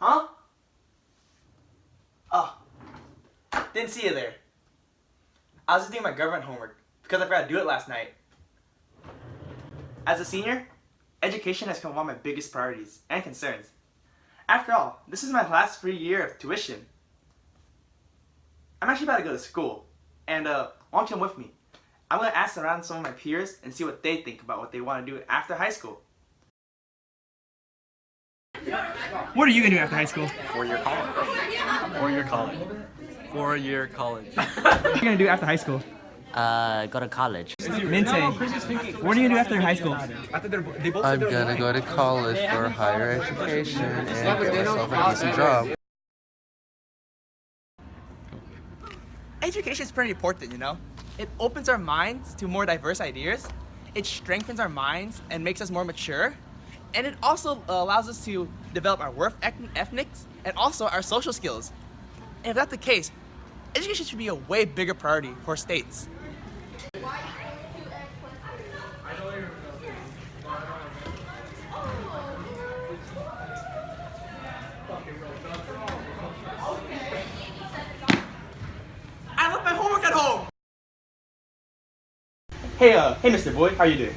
Huh? Oh, didn't see you there. I was just doing my government homework because I forgot to do it last night. As a senior, education has become one of my biggest priorities and concerns. After all, this is my last free year of tuition. I'm actually about to go to school, and why don't you come with me? I'm going to ask around some of my peers and see what they think about what they want to do after high school. What are you going to do after high school? 4-year college. 4-year college. 4-year college. What are you going to do after high school? Go to college. Minte, what are you going to do after high school? I'm gonna go to college for higher education and get myself a decent job. Education is pretty important, you know? It opens our minds to more diverse ideas, it strengthens our minds and makes us more mature, and it also allows us to develop our work ethics and also our social skills. And if that's the case, education should be a way bigger priority for states. I left my homework at home! Hey, Mr. Bowie, how you doing?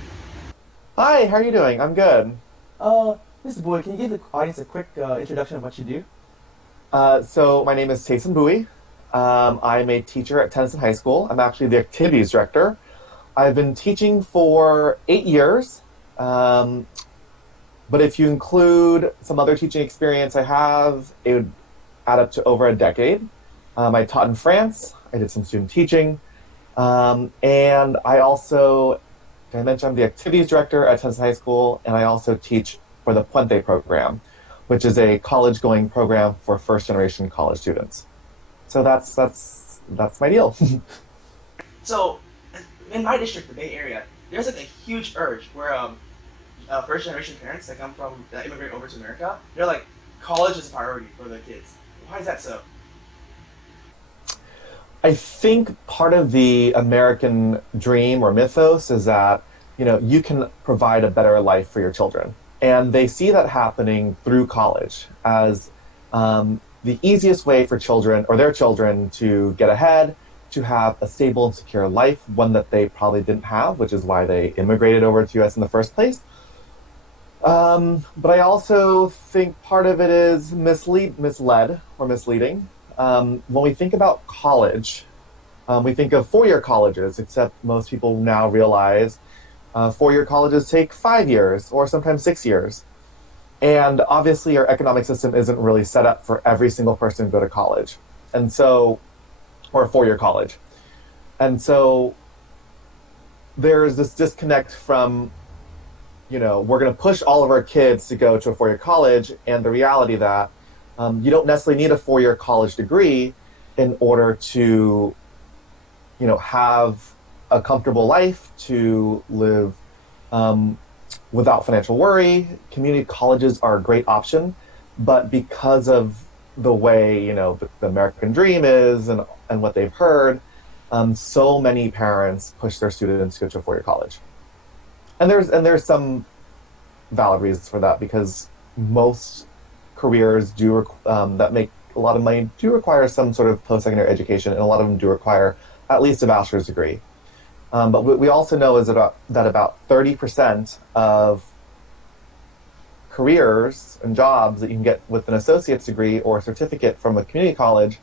Hi, how are you doing? I'm good. Mr. Bowie, can you give the audience a quick introduction of what you do? So my name is Bowie. I'm a teacher at Tennyson High School. I'm actually the activities director. I've been teaching for 8 years, but if you include some other teaching experience I have, it would add up to over a decade. I taught in France, I did some student teaching, and I also, did I mention I'm the activities director at Tennyson High School, and I also teach for the Puente program, which is a college-going program for first-generation college students. So that's my deal. So, in my district, the Bay Area, there's like a huge urge where first-generation parents that come from that immigrate over to America, they're like, college is a priority for their kids. Why is that so? I think part of the American dream or mythos is that, you know, you can provide a better life for your children. And they see that happening through college as the easiest way for children or their children to get ahead, to have a stable and secure life, one that they probably didn't have, which is why they immigrated over to US in the first place. But I also think part of it is misled or misleading. When we think about college, we think of four-year colleges, except most people now realize four-year colleges take 5 years or sometimes 6 years. And obviously our economic system isn't really set up for every single person to go to college. And so, or a four-year college. And so there's this disconnect from, you know, we're gonna push all of our kids to go to a four-year college, and the reality that you don't necessarily need a four-year college degree in order to, you know, have a comfortable life, to live without financial worry. Community colleges are a great option, but because of the way, you know, the American dream is and what they've heard, so many parents push their students to go to a four-year college. And there's some valid reasons for that, because most careers do that make a lot of money do require some sort of post-secondary education, and a lot of them do require at least a bachelor's degree. But what we also know is that about 30% of careers and jobs that you can get with an associate's degree or a certificate from a community college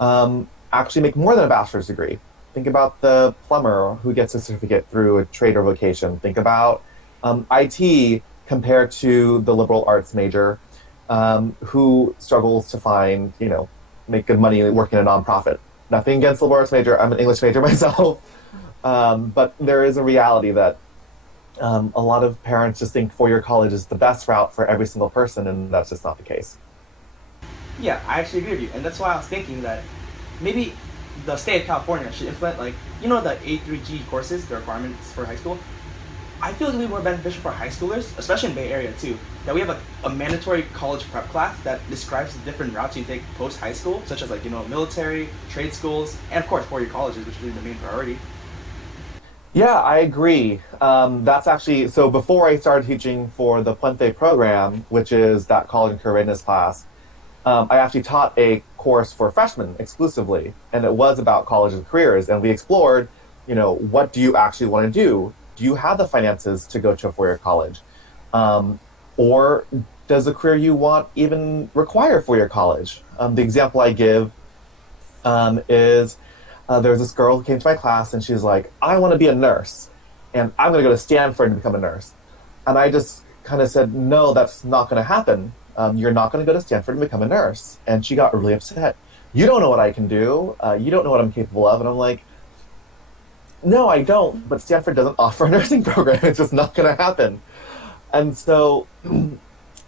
actually make more than a bachelor's degree. Think about the plumber who gets a certificate through a trade or vocation. Think about IT compared to the liberal arts major who struggles to find, you know, make good money working in a nonprofit. Nothing against the liberal arts major, I'm an English major myself. But there is a reality that a lot of parents just think four-year college is the best route for every single person, and that's just not the case. Yeah, I actually agree with you, and that's why I was thinking that maybe the state of California should implement, like, you know, the A through G courses, the requirements for high school. I feel it would be more beneficial for high schoolers, especially in Bay Area too, that we have a mandatory college prep class that describes the different routes you take post-high school, such as, like, you know, military, trade schools, and of course four-year colleges, which would be the main priority. Yeah, I agree. That's actually so. Before I started teaching for the Puente program, which is that college and career readiness class, I actually taught a course for freshmen exclusively, and it was about college and careers. And we explored, what do you actually want to do? Do you have the finances to go to a four-year college, or does the career you want even require four-year college? The example I give is there was this girl who came to my class, and she's like, "I want to be a nurse, and I'm going to go to Stanford and become a nurse." And I just kind of said, "No, that's not going to happen. You're not going to go to Stanford and become a nurse." And she got really upset. "You don't know what I can do. You don't know what I'm capable of." And I'm like, "No, I don't. But Stanford doesn't offer a nursing program. It's just not going to happen." And so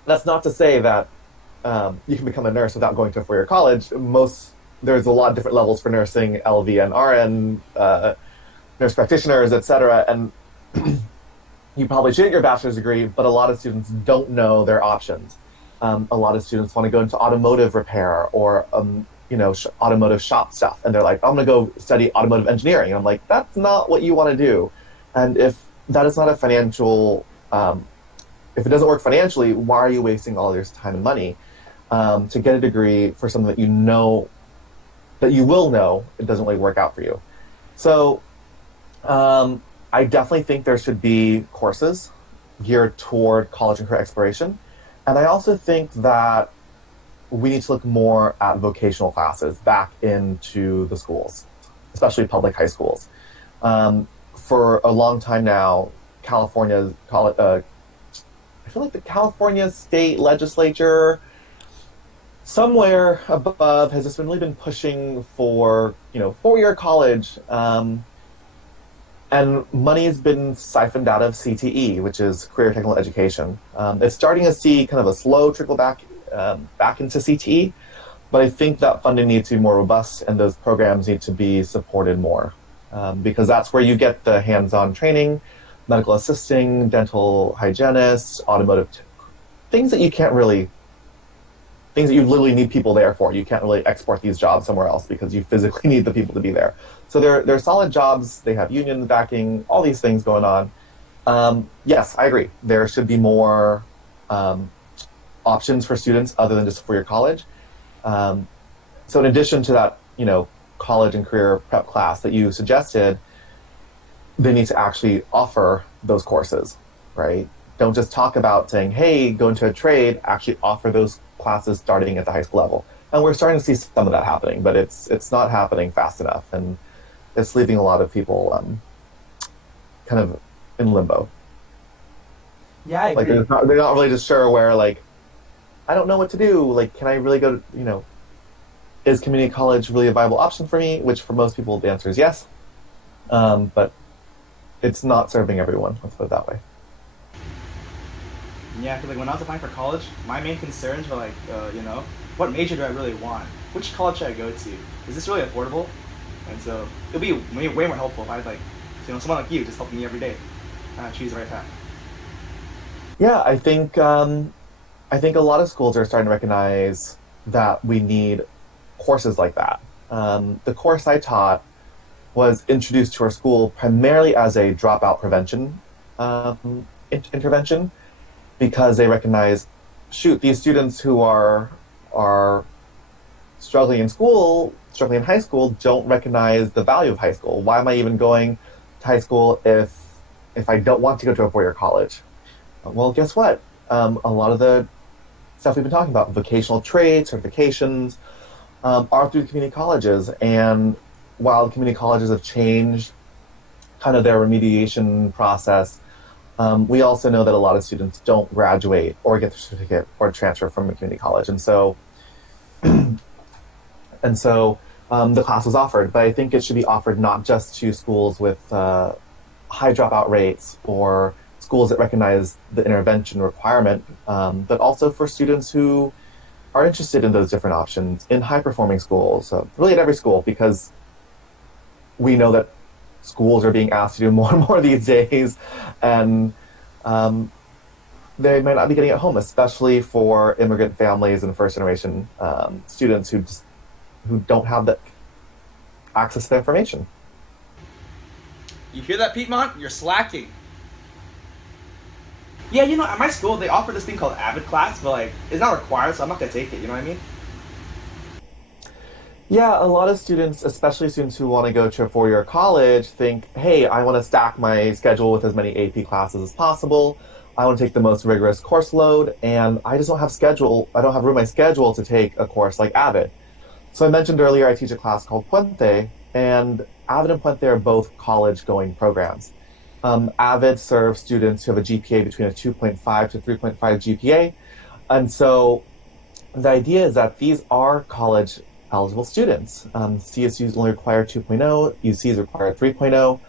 that's not to say that you can become a nurse without going to a four-year college. There's a lot of different levels for nursing, LV and RN, nurse practitioners, etc. And you probably should get your bachelor's degree, but a lot of students don't know their options. A lot of students want to go into automotive repair or automotive shop stuff, and they're like, "I'm going to go study automotive engineering." And I'm like, "That's not what you want to do." And if that is not a financial, if it doesn't work financially, why are you wasting all your time and money to get a degree for something that that you will know it doesn't really work out for you? So I definitely think there should be courses geared toward college and career exploration. And I also think that we need to look more at vocational classes back into the schools, especially public high schools. For a long time now, I feel like the California state legislature somewhere above has just really been pushing for, four-year college, and money has been siphoned out of CTE, which is career technical education. It's starting to see kind of a slow trickle back into CTE, but I think that funding needs to be more robust, and those programs need to be supported more, because that's where you get the hands-on training, medical assisting, dental hygienists, automotive things that you literally need people there for. You can't really export these jobs somewhere else because you physically need the people to be there. So they're solid jobs. They have union backing, all these things going on. Yes, I agree. There should be more options for students other than just four-year college. So in addition to that, college and career prep class that you suggested, they need to actually offer those courses, right? Don't just talk about saying, "Hey, go into a trade," actually offer those classes starting at the high school level. And we're starting to see some of that happening, but it's not happening fast enough, and it's leaving a lot of people kind of in limbo. Yeah, I agree. Like they're not really just sure where, like, I don't know what to do. Like, can I really go to, is community college really a viable option for me? Which for most people, the answer is yes. But it's not serving everyone, let's put it that way. Yeah, because when I was applying for college, my main concerns were what major do I really want? Which college should I go to? Is this really affordable? And so it'd be way more helpful if I had someone like you just helping me every day choose the right path. Yeah, I think a lot of schools are starting to recognize that we need courses like that. The course I taught was introduced to our school primarily as a dropout prevention intervention, because they recognize, these students who are struggling in high school, don't recognize the value of high school. Why am I even going to high school if I don't want to go to a four-year college? Well, guess what? A lot of the stuff we've been talking about, vocational trade, certifications, are through community colleges. And while community colleges have changed kind of their remediation process, we also know that a lot of students don't graduate or get their certificate or transfer from a community college. And so the class was offered, but I think it should be offered not just to schools with high dropout rates or schools that recognize the intervention requirement, but also for students who are interested in those different options in high-performing schools, really at every school, because we know that schools are being asked to do more and more these days, and they might not be getting it home, especially for immigrant families and first-generation students who don't have the access to information. You hear that, Piedmont? You're slacking. Yeah, at my school they offer this thing called Avid class, but like it's not required, so I'm not gonna take it. You know what I mean? Yeah, a lot of students, especially students who want to go to a four-year college, think, hey, I want to stack my schedule with as many AP classes as possible. I want to take the most rigorous course load, and I just don't have room in my schedule to take a course like Avid. So I mentioned earlier I teach a class called Puente, and Avid and Puente are both college-going programs. Avid serves students who have a GPA between a 2.5 to 3.5 GPA, and so the idea is that these are college eligible students. CSUs only require 2.0, UCs require 3.0.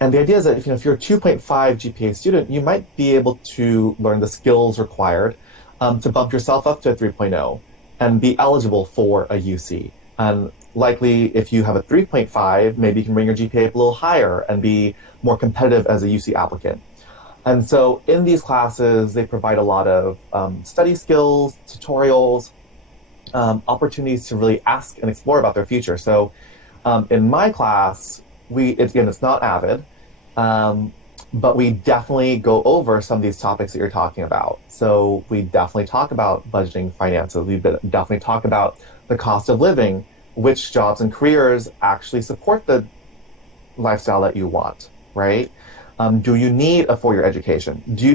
And the idea is that if you're a 2.5 GPA student, you might be able to learn the skills required to bump yourself up to a 3.0 and be eligible for a UC. And likely, if you have a 3.5, maybe you can bring your GPA up a little higher and be more competitive as a UC applicant. And so in these classes, they provide a lot of study skills, tutorials, opportunities to really ask and explore about their future. So in my class, it's not Avid, but we definitely go over some of these topics that you're talking about. So we definitely talk about budgeting, finances. We definitely talk about the cost of living, which jobs and careers actually support the lifestyle that you want, right? Do you need a four-year education? Do you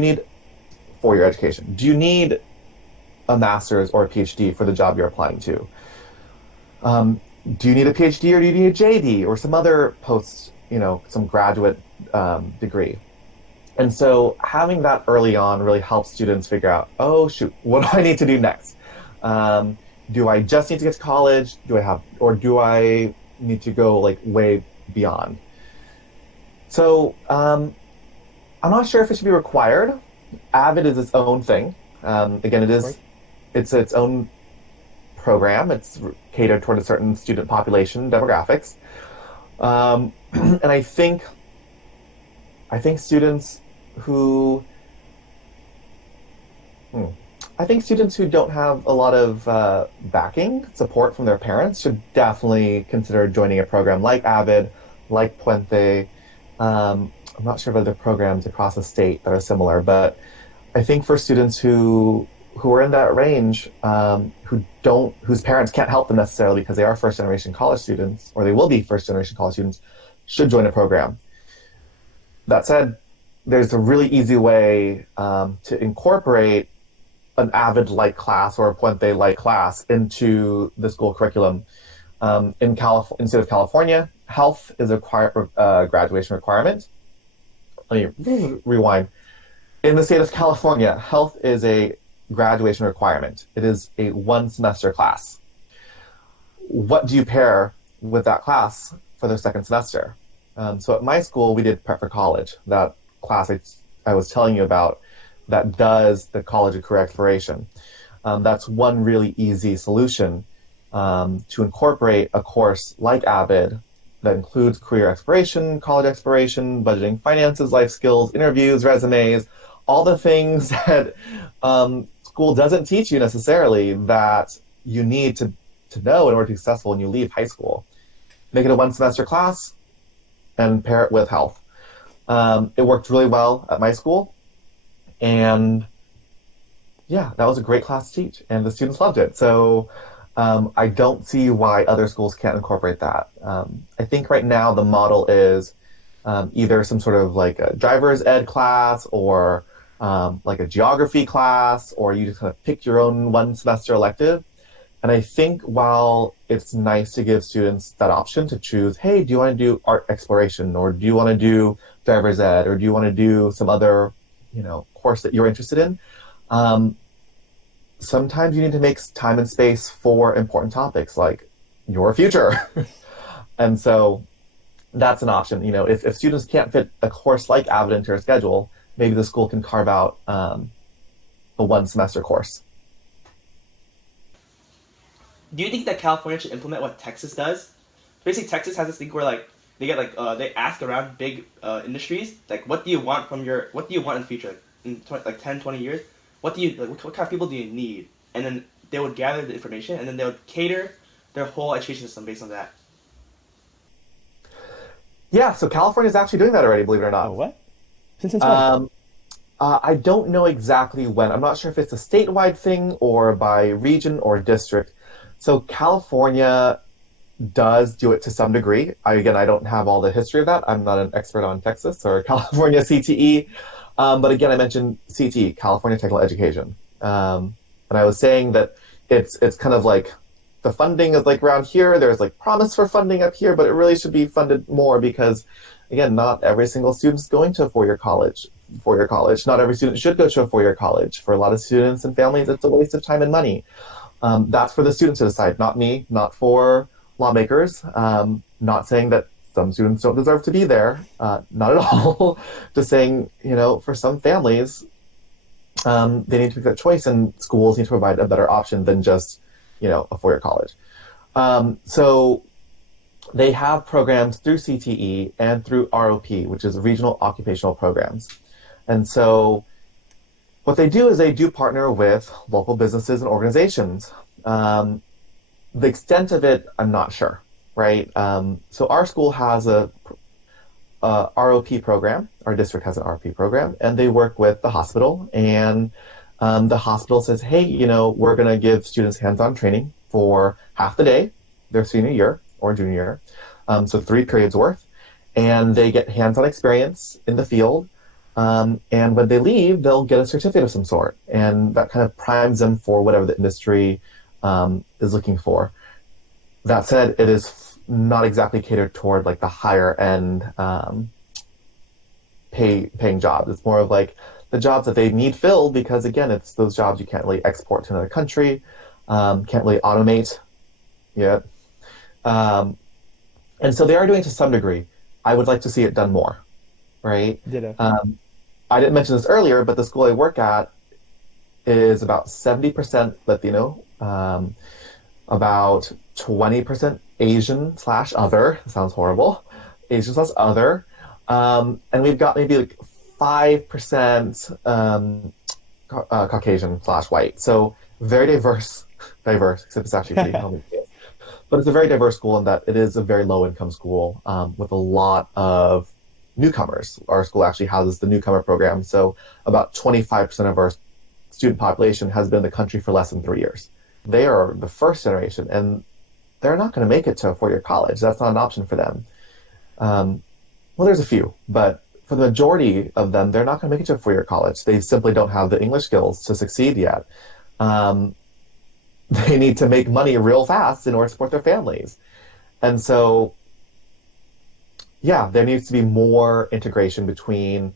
need a master's or a PhD for the job you're applying to? Do you need a PhD or do you need a JD or some other some graduate degree? And so having that early on really helps students figure out, oh shoot, what do I need to do next? Do I just need to get to college? Do I need to go like way beyond? So I'm not sure if it should be required. Avid is its own thing. Again, it's its own program. It's catered toward a certain student population demographics. And I think students who don't have a lot of backing support from their parents should definitely consider joining a program like Avid, like Puente. I'm not sure of other programs across the state that are similar, but I think for students who are in that range, whose parents can't help them necessarily because they are first-generation college students, or they will be first-generation college students, should join a program. That said, there's a really easy way to incorporate an Avid-like class or a Puente-like class into the school curriculum. In the state of California, health is a graduation requirement. Let me rewind. In the state of California, health is a graduation requirement. It is a one-semester class. What do you pair with that class for the second semester? So at my school, we did Prep for College, that class I was telling you about that does the college and career exploration. That's one really easy solution to incorporate a course like Avid that includes career exploration, college exploration, budgeting, finances, life skills, interviews, resumes, all the things that school doesn't teach you necessarily that you need to know in order to be successful when you leave high school. Make it a one-semester class and pair it with health. It worked really well at my school, and yeah, that was a great class to teach, and the students loved it. So I don't see why other schools can't incorporate that. I think right now the model is either some sort of like a driver's ed class or like a geography class, or you just kind of pick your own one semester elective. And I think while it's nice to give students that option to choose, hey, do you want to do art exploration, or do you want to do driver's ed, or do you want to do some other, course that you're interested in? Sometimes you need to make time and space for important topics like your future. And so that's an option. If students can't fit a course like Avid into their schedule, maybe the school can carve out a one-semester course. Do you think that California should implement what Texas does? Basically, Texas has this thing where they ask around big industries, like, what do you want in the future, in 10, 20 years? What kind of people do you need? And then they would gather the information, and then they would cater their whole education system based on that. Yeah, so California is actually doing that already, believe it or not. Oh, what? Since when? I don't know exactly when. I'm not sure if it's a statewide thing or by region or district. So California does do it to some degree. Again, I don't have all the history of that. I'm not an expert on Texas or California CTE. But again, I mentioned CTE, California Technical Education. And I was saying that it's kind of like the funding is like around here. There's like promise for funding up here, but it really should be funded more because, again, not every single student is going to a four-year college. Not every student should go to a four-year college. For a lot of students and families, it's a waste of time and money. That's for the students to decide, not me, not for lawmakers. Not saying that some students don't deserve to be there, not at all. Just saying, for some families, they need to make that choice, and schools need to provide a better option than just, a four-year college. So they have programs through CTE and through ROP, which is Regional Occupational Programs. And so what they do is they do partner with local businesses and organizations. The extent of it, I'm not sure, right? So our school has a ROP program. Our district has an ROP program, and they work with the hospital. And the hospital says, hey, we're going to give students hands-on training for half the day, their senior year or junior year. So 3 periods worth. And they get hands-on experience in the field. And when they leave, they'll get a certificate of some sort. And that kind of primes them for whatever the industry is looking for. That said, it is not exactly catered toward like the higher end paying jobs. It's more of like the jobs that they need filled because, again, it's those jobs you can't really export to another country, can't really automate yet. And so they are doing it to some degree. I would like to see it done more, right? Ditto. I didn't mention this earlier, but the school I work at is about 70% Latino, about 20% Asian/other. Sounds horrible. Asian/other. And we've got maybe like 5% Caucasian/white. So very diverse, except it's actually pretty homogeneous. But it's a very diverse school in that it is a very low-income school with a lot of newcomers. Our school actually houses the newcomer program. So about 25% of our student population has been in the country for less than 3 years. They are the first generation, and they're not going to make it to a four-year college. That's not an option for them. Well, there's a few, but for the majority of them, they're not going to make it to a four-year college. They simply don't have the English skills to succeed yet. They need to make money real fast in order to support their families. And so, yeah, there needs to be more integration between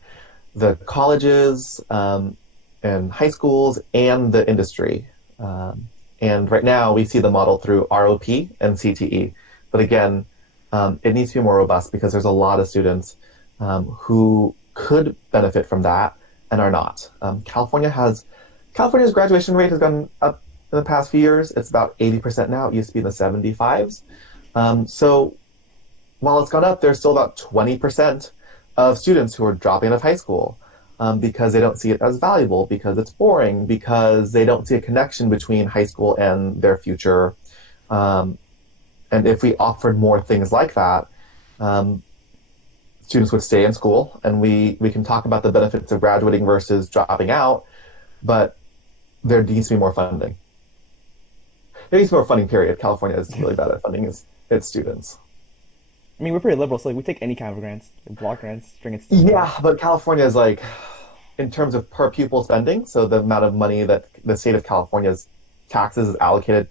the colleges and high schools and the industry. And right now we see the model through ROP and CTE. But again, it needs to be more robust because there's a lot of students who could benefit from that and are not. California's graduation rate has gone up in the past few years. It's about 80% now. It used to be in the 75s. So while it's gone up, there's still about 20% of students who are dropping out of high school because they don't see it as valuable, because it's boring, because they don't see a connection between high school and their future. And if we offered more things like that, students would stay in school, and we can talk about the benefits of graduating versus dropping out, but there needs to be more funding. There needs to be more funding, period. California is really bad at funding its students. I mean, we're pretty liberal, so like, we take any kind of grants, like block grants, string it. Yeah, but California is like, in terms of per pupil spending, so the amount of money that the state of California's taxes is allocated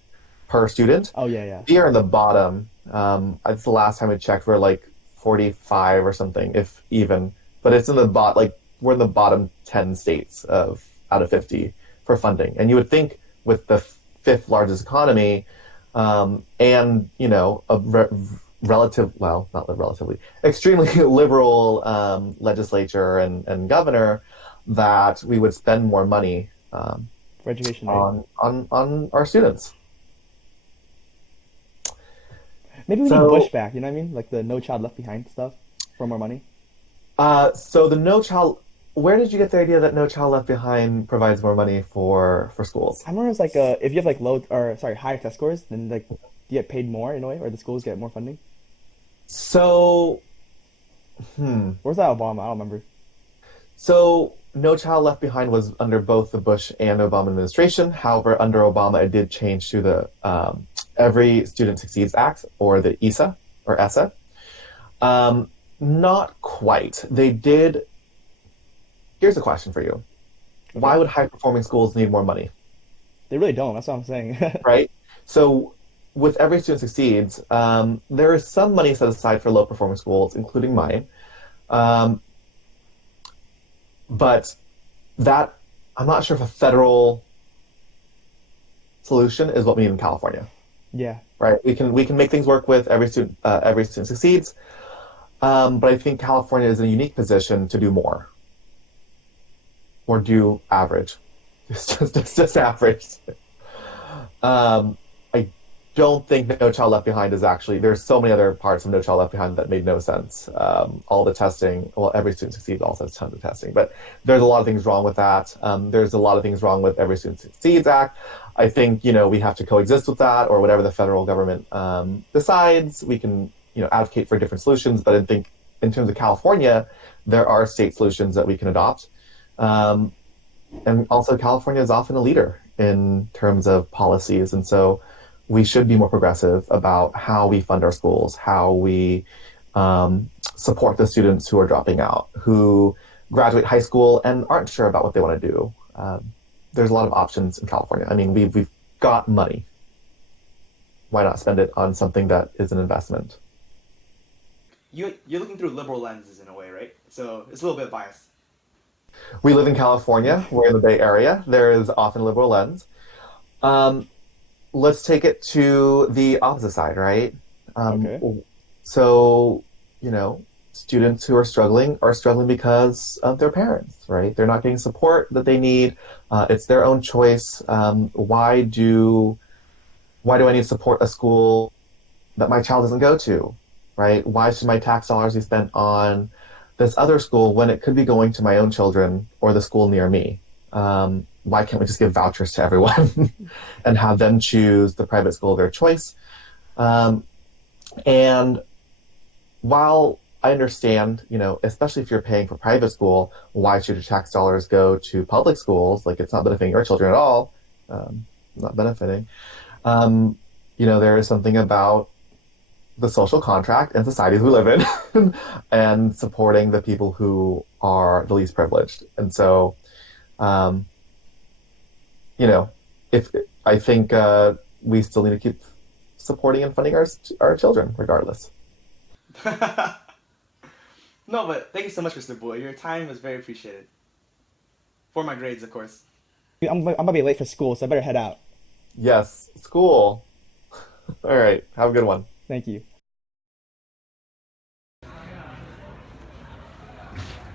per student. Oh, yeah. We are in the bottom. It's the last time I checked, we're like 45 or something, if even. But it's in the we're in the bottom 10 states out of 50 for funding. And you would think with the fifth largest economy and, extremely liberal legislature and governor, that we would spend more money for education on our students. Maybe we need Bush back, you know what I mean? Like the No Child Left Behind stuff for more money. So the No Child, where did you get the idea that No Child Left Behind provides more money for schools? I remember it's like if you have like higher test scores, then like you get paid more in a way, or the schools get more funding. So Where's that Obama? I don't remember. So, No Child Left Behind was under both the Bush and Obama administration. However, under Obama, it did change to the Every Student Succeeds Act, or the ESA, or ESSA. Not quite. They did. Here's a question for you. Why would high performing schools need more money? They really don't. That's what I'm saying. Right? So, with Every Student Succeeds, there is some money set aside for low performing schools, including mine. But that, I'm not sure if a federal solution is what we need in California. Yeah. Right? We can make things work with Every Student Succeeds, but I think California is in a unique position to do more, or do average. It's just average. I don't think No Child Left Behind is actually. There's so many other parts of No Child Left Behind that made no sense. All the testing. Well, Every Student Succeeds also has tons of testing, but there's a lot of things wrong with that. There's a lot of things wrong with Every Student Succeeds Act. I think we have to coexist with that, or whatever the federal government decides. We can advocate for different solutions, but I think in terms of California, there are state solutions that we can adopt. And also, California is often a leader in terms of policies, and so we should be more progressive about how we fund our schools, how we support the students who are dropping out, who graduate high school and aren't sure about what they want to do. There's a lot of options in California. I mean, we've got money. Why not spend it on something that is an investment? You're looking through liberal lenses in a way, right? So it's a little bit biased. We live in California. We're in the Bay Area. There is often a liberal lens. Let's take it to the opposite side, right? Okay. So, students who are struggling because of their parents, right? They're not getting support that they need. It's their own choice. Why do I need to support a school that my child doesn't go to, right? Why should my tax dollars be spent on this other school when it could be going to my own children or the school near me? Why can't we just give vouchers to everyone and have them choose the private school of their choice? And while I understand, especially if you're paying for private school, why should your tax dollars go to public schools? Like, it's not benefiting your children at all. Not benefiting. There is something about the social contract and societies we live in and supporting the people who are the least privileged. And so, if I think we still need to keep supporting and funding our children regardless. No, but thank you so much, Mr. Bowie. Your time was very appreciated. For my grades, of course. I'm gonna be late for school, so I better head out. Yes, school. All right, have a good one. Thank you.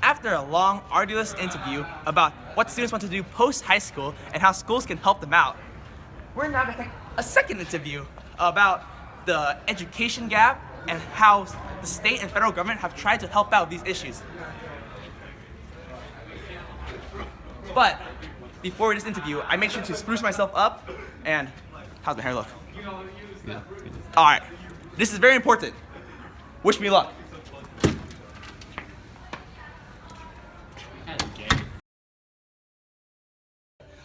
After a long, arduous interview about what students want to do post-high school and how schools can help them out, we're now going to take a second interview about the education gap and how the state and federal government have tried to help out these issues. But before this interview, I make sure to spruce myself up, and how's my hair look? Yeah. All right, this is very important. Wish me luck.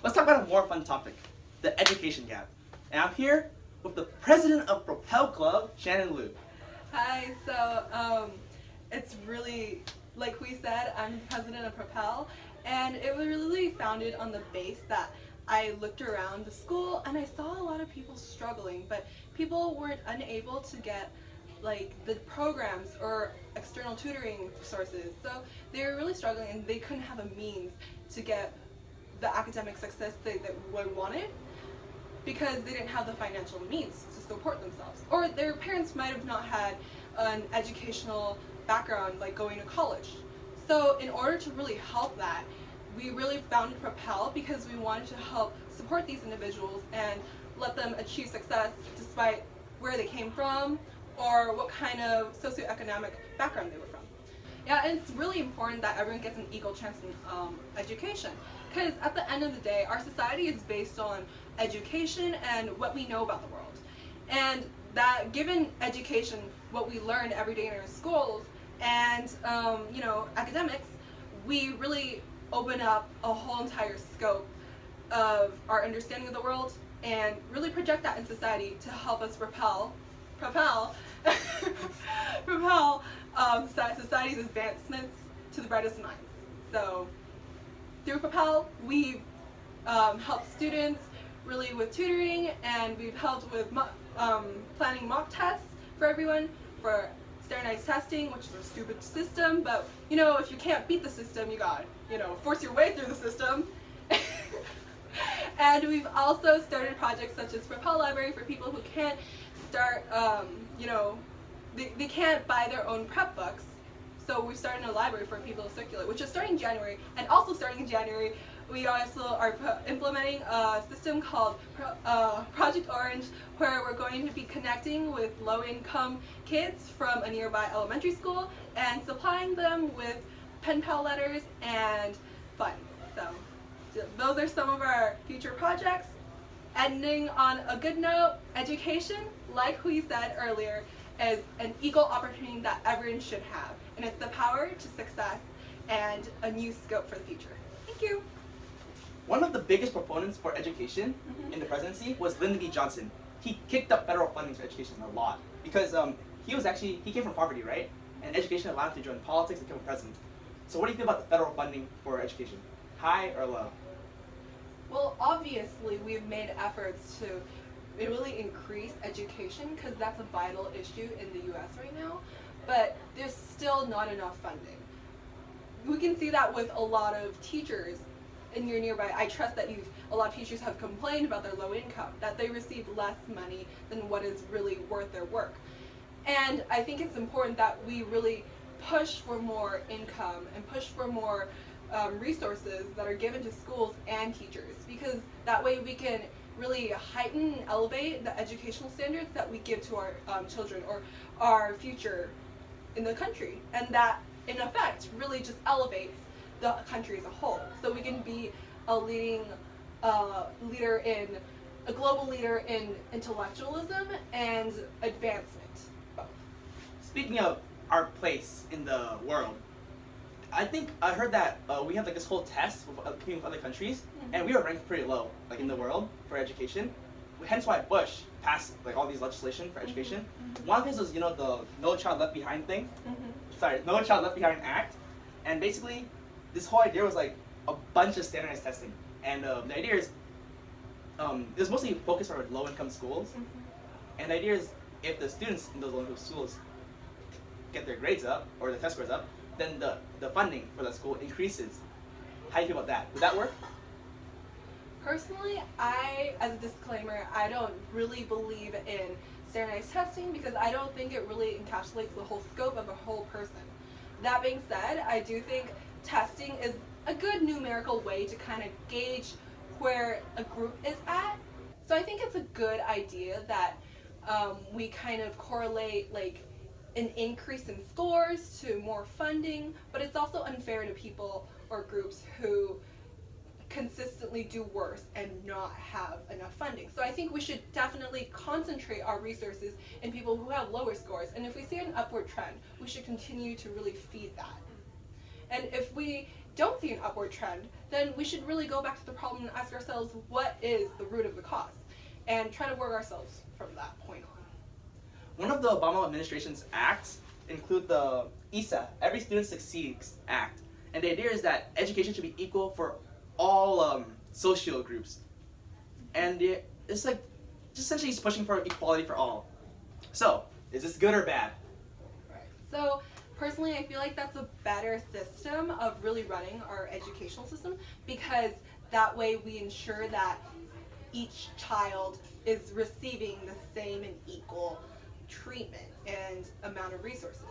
Let's talk about a more fun topic, the education gap. And I'm here with the president of Propel Club, Shannon Liu. Hi, so it's really, like we said, I'm president of Propel, and it was really founded on the base that I looked around the school and I saw a lot of people struggling, but people weren't unable to get the programs or external tutoring sources. So they were really struggling and they couldn't have a means to get the academic success they wanted because they didn't have the financial means to support themselves. Or their parents might have not had an educational background like going to college. So in order to really help that, we really founded Propel because we wanted to help support these individuals and let them achieve success despite where they came from or what kind of socioeconomic background they were from. Yeah, and it's really important that everyone gets an equal chance in education, because at the end of the day, our society is based on education and what we know about the world. And that given education, what we learn every day in our schools, and academics, we really open up a whole entire scope of our understanding of the world and really project that in society to help us propel society's advancements to the brightest minds. So through Propel, we've helped students really with tutoring, and we've helped with planning mock tests for everyone, for standardized testing, which is a stupid system, but if you can't beat the system, you got force your way through the system. And we've also started projects such as Propel Library for people who can't start, they can't buy their own prep books. So we've started a library for people to circulate, which is starting in January. And also starting in January, we also are implementing a system called Project Orange, where we're going to be connecting with low-income kids from a nearby elementary school and supplying them with pen pal letters and funds. So those are some of our future projects. Ending on a good note, education, like Huy said earlier, is an equal opportunity that everyone should have. And it's the power to success and a new scope for the future. Thank you. One of the biggest proponents for education in the presidency was Lyndon B. Johnson. He kicked up federal funding for education a lot because he came from poverty, right? And education allowed him to join politics and become a president. So what do you feel about the federal funding for education? High or low? Well, obviously, we've made efforts to really increase education because that's a vital issue in the U.S. right now, but there's still not enough funding. We can see that with a lot of teachers in your nearby. I trust that a lot of teachers have complained about their low income, that they receive less money than what is really worth their work. And I think it's important that we really push for more income and push for more resources that are given to schools and teachers, because that way we can really heighten and elevate the educational standards that we give to our children or our future in the country, and that in effect really just elevates the country as a whole, so we can be a global leader in intellectualism and advancement, both. Speaking of our place in the world, I heard that we have like this whole test with competing with other countries, and we were ranked pretty low, like in the world for education. Hence why Bush passed like all these legislation for education. One of his was the No Child Left Behind thing. No Child Left Behind Act, and basically this whole idea was like a bunch of standardized testing, and the idea is it was mostly focused for low-income schools, and the idea is if the students in those low-income schools get their grades up or the test scores up, then the funding for the school increases. How do you feel about that? Would that work? Personally, as a disclaimer, I don't really believe in standardized testing because I don't think it really encapsulates the whole scope of a whole person. That being said, I do think testing is a good numerical way to kind of gauge where a group is at. So I think it's a good idea that we kind of correlate like an increase in scores to more funding, but it's also unfair to people or groups who consistently do worse and not have enough funding. So I think we should definitely concentrate our resources in people who have lower scores, and if we see an upward trend, we should continue to really feed that. And if we don't see an upward trend, then we should really go back to the problem and ask ourselves what is the root of the cause, and try to work ourselves from that point on. One of the Obama administration's acts include the ESA, Every Student Succeeds Act, and the idea is that education should be equal for all social groups, and it's like just essentially he's pushing for equality for all. So, is this good or bad? Right. So, personally, I feel like that's a better system of really running our educational system, because that way we ensure that each child is receiving the same and equal treatment and amount of resources.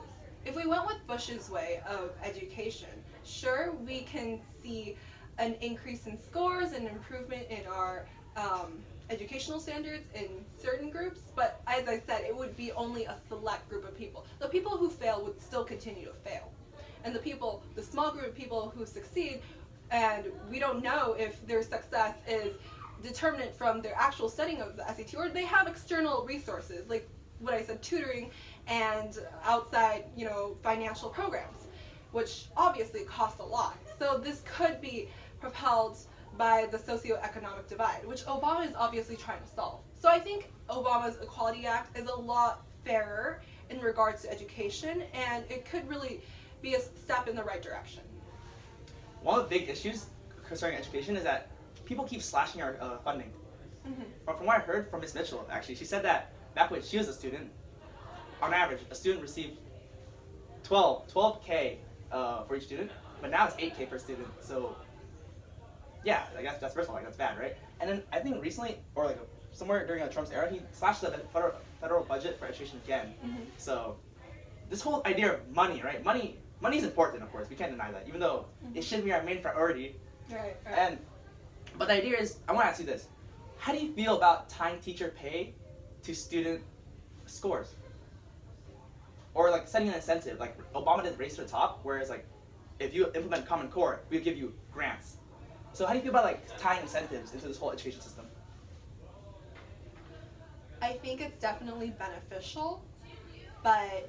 If we went with Bush's way of education, sure, we can see an increase in scores and improvement in our educational standards in certain groups, but as I said, it would be only a select group of people. The people who fail would still continue to fail. And the small group of people who succeed, and we don't know if their success is determinant from their actual studying of the SAT, or they have external resources. Like, what I said, tutoring and outside, financial programs, which obviously cost a lot. So this could be propelled by the socioeconomic divide, which Obama is obviously trying to solve. So I think Obama's Equality Act is a lot fairer in regards to education, and it could really be a step in the right direction. One of the big issues concerning education is that people keep slashing our funding. But from what I heard from Ms. Mitchell, actually, she said that back when she was a student, on average, a student received 12K for each student, but now it's 8K per student. So, yeah, I guess that's first of all, that's bad, right? And then I think recently, or like somewhere during Trump's era, he slashed the federal budget for education again. So, this whole idea of money, right? Money is important, of course. We can't deny that, even though it shouldn't be our main priority. Right. But the idea is, I want to ask you this: how do you feel about tying teacher pay to student scores, or like setting an incentive? Like Obama did Race to the Top, whereas like if you implement Common Core, we'll give you grants. So how do you feel about like tying incentives into this whole education system? I think it's definitely beneficial, but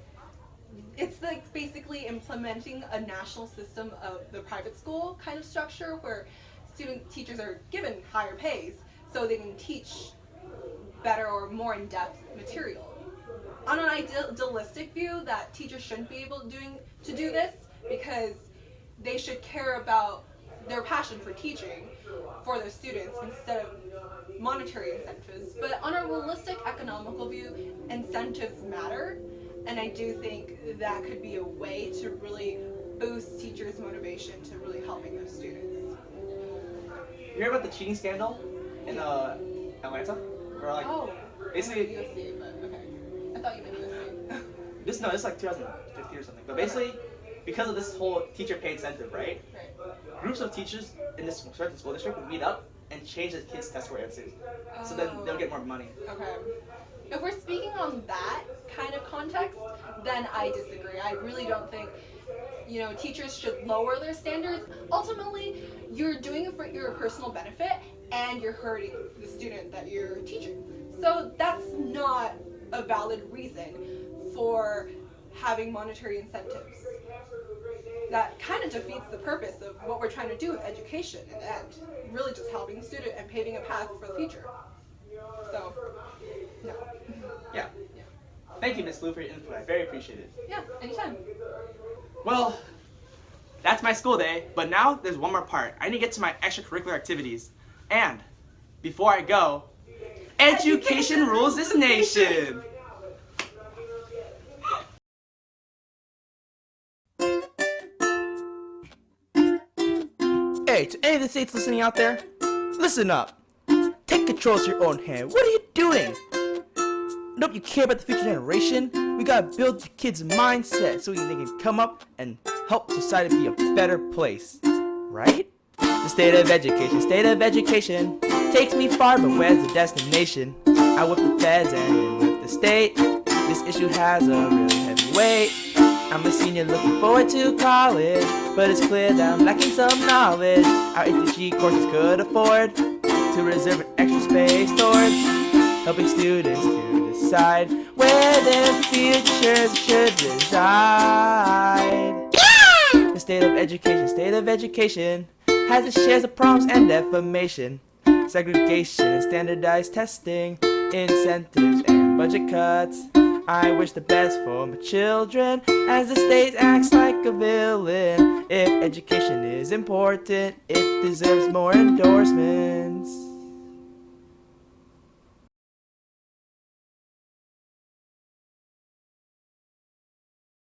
it's like basically implementing a national system of the private school kind of structure where teachers are given higher pays so they can teach better or more in-depth material. On an idealistic view, that teachers shouldn't be able to do this because they should care about their passion for teaching for their students instead of monetary incentives. But on a realistic economical view, incentives matter, and I do think that could be a way to really boost teachers' motivation to really helping their students. You hear about the cheating scandal in Atlanta? Where like basically USC, but okay. I thought you meant USC. this is like 2015 or something. But basically, because of this whole teacher pay incentive, right? Groups of teachers in this certain school district would meet up and change the kids' test score answers, so then they'll get more money. Okay. If we're speaking on that kind of context, then I disagree. I really don't think, teachers should lower their standards. Ultimately, you're doing it for your personal benefit, and you're hurting the student that you're teaching. So that's not a valid reason for having monetary incentives. That kind of defeats the purpose of what we're trying to do with education in the end. Really just helping the student and paving a path for the future. So, no. Yeah. Thank you, Ms. Liu, for your input. I very appreciate it. Yeah, anytime. Well, that's my school day, but now there's one more part. I need to get to my extracurricular activities. And before I go, education rules this nation! Hey, to any of the states listening out there, listen up. Take control to your own hand. What are you doing? Nope, you care about the future generation. We gotta build the kids' mindset so they can come up and help society be a better place. Right? The state of education takes me far, but where's the destination? Out with the feds and with the state. This issue has a really heavy weight. I'm a senior looking forward to college, but it's clear that I'm lacking some knowledge. Our HTG courses could afford to reserve an extra space towards helping students to decide where their futures should reside. The state of education has its shares of problems and defamation, segregation and standardized testing, incentives and budget cuts. I wish the best for my children as the state acts like a villain. If education is important, it deserves more endorsements.